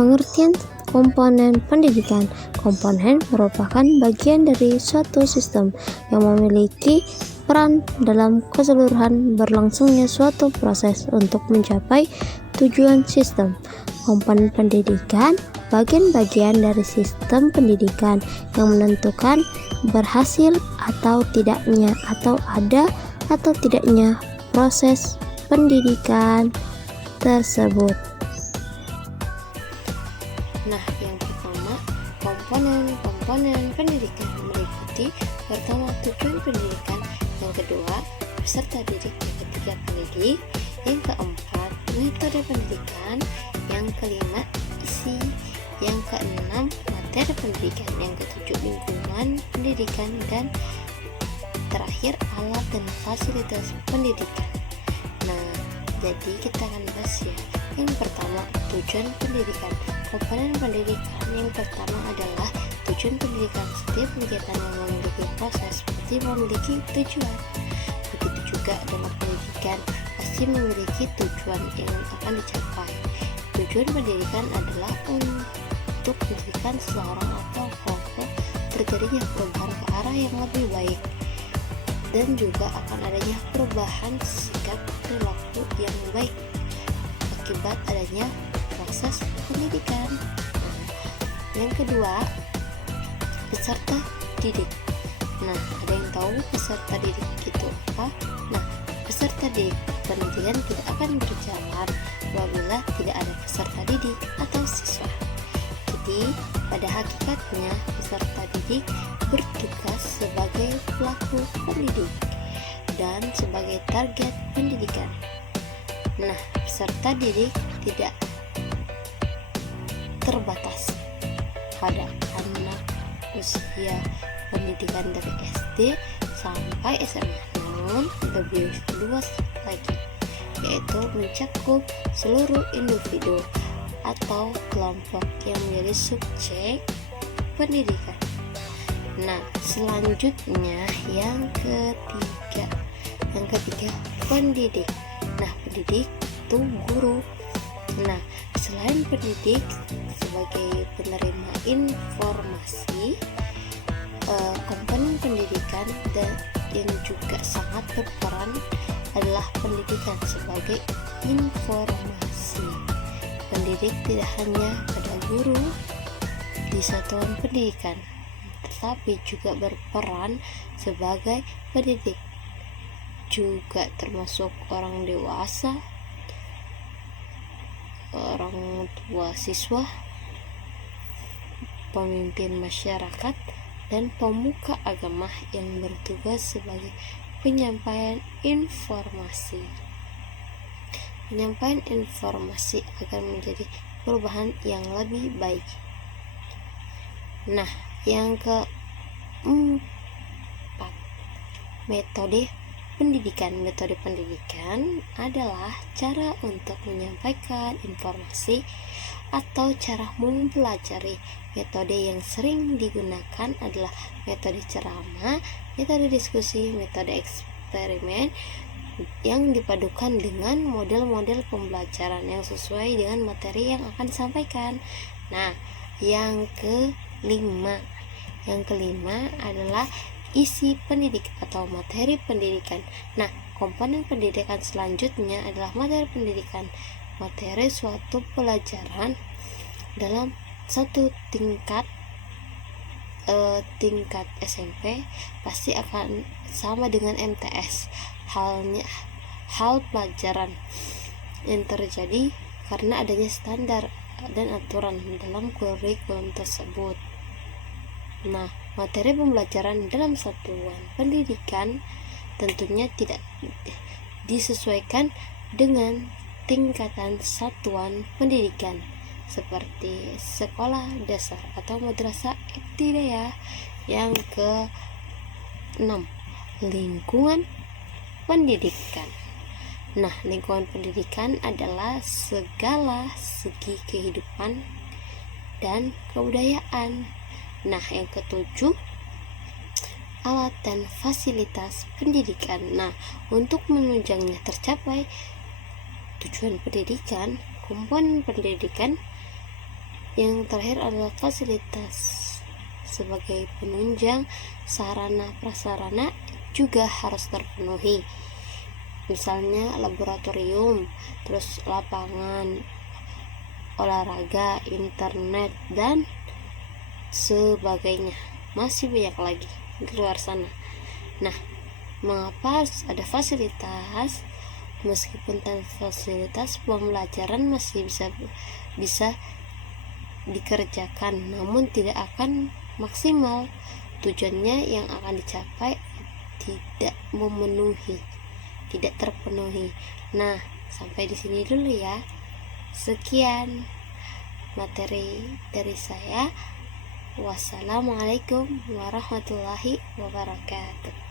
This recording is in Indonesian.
Pengertian komponen pendidikan. Komponen merupakan bagian dari suatu sistem yang memiliki peran dalam keseluruhan berlangsungnya suatu proses untuk mencapai tujuan sistem. Komponen pendidikan bagian-bagian dari sistem pendidikan yang menentukan berhasil atau tidaknya atau ada atau tidaknya proses pendidikan tersebut. Nah, yang pertama, komponen pendidikan meliputi pertama tujuan pendidikan, yang kedua peserta didik, yang ketiga pendidik, yang keempat metode pendidikan, yang kelima isi, yang keenam materi pendidikan, yang ketujuh lingkungan pendidikan, dan terakhir alat dan fasilitas pendidikan. Nah, jadi kita akan bahas ya. Yang pertama, tujuan pendidikan. Komponen pendidikan yang pertama adalah tujuan pendidikan. Setiap kegiatan yang memiliki proses pasti memiliki tujuan. Begitu juga dalam pendidikan pasti memiliki tujuan yang akan dicapai. Tujuan pendidikan adalah untuk menjadikan seseorang atau kelompok terjadinya perubahan ke arah yang lebih baik, dan juga akan adanya perubahan sikap perilaku yang baik akibat adanya proses pendidikan. Yang kedua, peserta didik. Nah, ada yang tahu peserta didik itu apa? Nah, peserta didik pendidikan tidak akan berjalan apabila tidak ada peserta didik atau siswa. Jadi, pada hakikatnya peserta didik bertugas sebagai pelaku pendidik dan sebagai target pendidikan. Nah, peserta didik tidak terbatas pada anak usia pendidikan dari SD sampai SMA, namun lebih luas lagi, yaitu mencakup seluruh individu atau kelompok yang menjadi subjek pendidikan. Nah, selanjutnya yang ketiga pendidik. Nah, pendidik itu guru. Nah, selain pendidik sebagai penerima informasi, komponen pendidikan dan yang juga sangat berperan adalah pendidikan sebagai informasi. Pendidik tidak hanya pada guru di satuan pendidikan, tetapi juga berperan sebagai pendidik, juga termasuk orang dewasa, orang tua siswa, pemimpin masyarakat, dan pemuka agama yang bertugas sebagai penyampaian informasi. Penyampaian informasi akan menjadi perubahan yang lebih baik. Nah, yang keempat, metode pendidikan. Metode pendidikan adalah cara untuk menyampaikan informasi atau cara mempelajari. Metode yang sering digunakan adalah metode ceramah, metode diskusi, metode eksperimen yang dipadukan dengan model-model pembelajaran yang sesuai dengan materi yang akan disampaikan. Nah, yang kelima adalah isi pendidik atau materi pendidikan. Nah, komponen pendidikan selanjutnya adalah materi pendidikan. Materi suatu pelajaran dalam satu tingkat SMP pasti akan sama dengan MTS. Hal pelajaran yang terjadi karena adanya standar dan aturan dalam kurikulum tersebut. Nah, materi pembelajaran dalam satuan pendidikan tentunya tidak disesuaikan dengan tingkatan satuan pendidikan seperti sekolah dasar atau madrasah ibtidaiyah. Yang ke-6, lingkungan pendidikan. Nah, lingkungan pendidikan adalah segala segi kehidupan dan kebudayaan. Nah, yang ke-7, alat dan fasilitas pendidikan. Nah, untuk menunjangnya tercapai tujuan pendidikan, komponen pendidikan Yang terakhir adalah fasilitas. Sebagai penunjang, sarana prasarana juga harus terpenuhi. Misalnya laboratorium, terus lapangan olahraga, internet, dan sebagainya. Masih banyak lagi di luar sana. Nah, mengapa harus ada fasilitas? Meskipun tanpa fasilitas, pembelajaran masih bisa dikerjakan, namun tidak akan maksimal. Tujuannya yang akan dicapai tidak terpenuhi. Nah, sampai di sini dulu ya. Sekian materi dari saya. Wassalamualaikum warahmatullahi wabarakatuh.